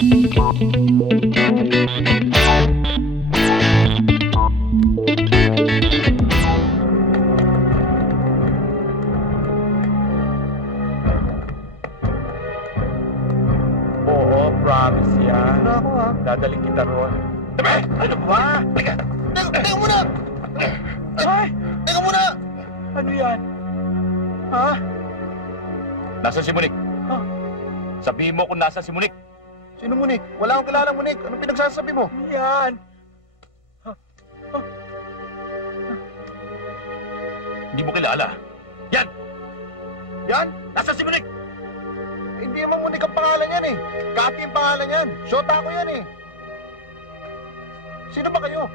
Oo, promise yan. Ano ako, ha? Dadaling kita ron. Tabi! Ano ba? Teka! Teka muna! Ay! Teka muna! Ano yan? Ha? Nasaan si Monique? Huh? Sabihin mo kung nasaan si Monique. Sino Monique? Wala akong kilalang Monique. Anong pinagsasabi mo? Yan! Hindi mo kilala. Yan! Yan? Nasaan si Monique? Hindi naman Monique ang pangalan yan eh. Kati ang pangalan yan. Shota ko yan eh. Sino ba kayo?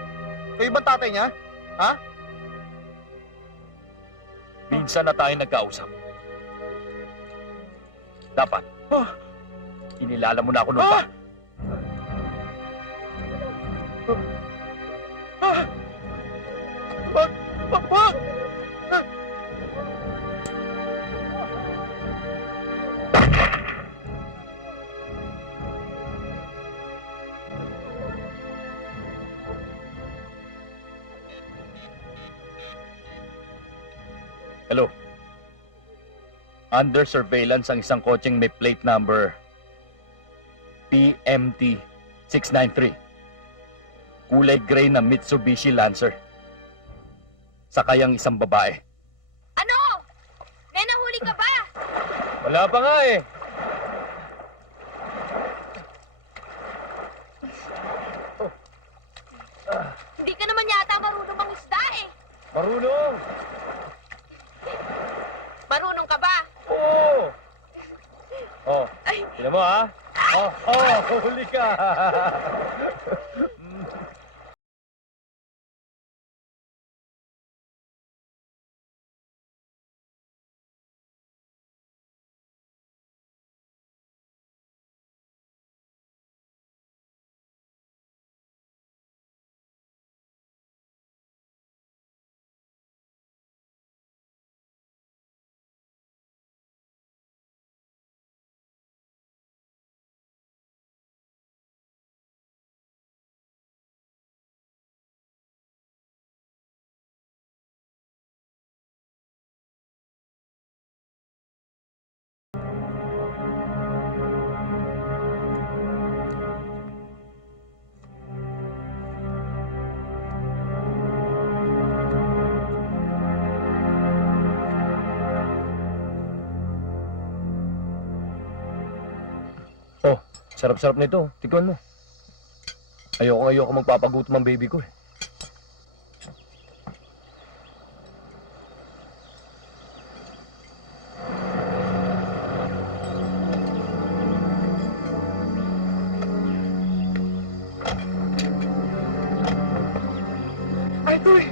Kayo ba tatay niya? Ha? Minsan na tayo nagkausap. Dapat. Ah! Inilala mo na ako noon pa. Ah! Wag! Wag! Wag! Hello. Under surveillance ang isang kotseng may plate number PMT 693. Kulay gray na Mitsubishi Lancer. Sakay ang isang babae. Ano? May nahuli ka ba? Wala pa nga eh. Hindi ka naman yata marunong mangisda eh. Marunong! Marunong ka ba? Oo! Oh, Ay. tignan mo ha. Huli ka! Oh, sarap-sarap nito. Tikman mo. Ayoko magpapagutom ang baby ko eh. Ay, tuloy!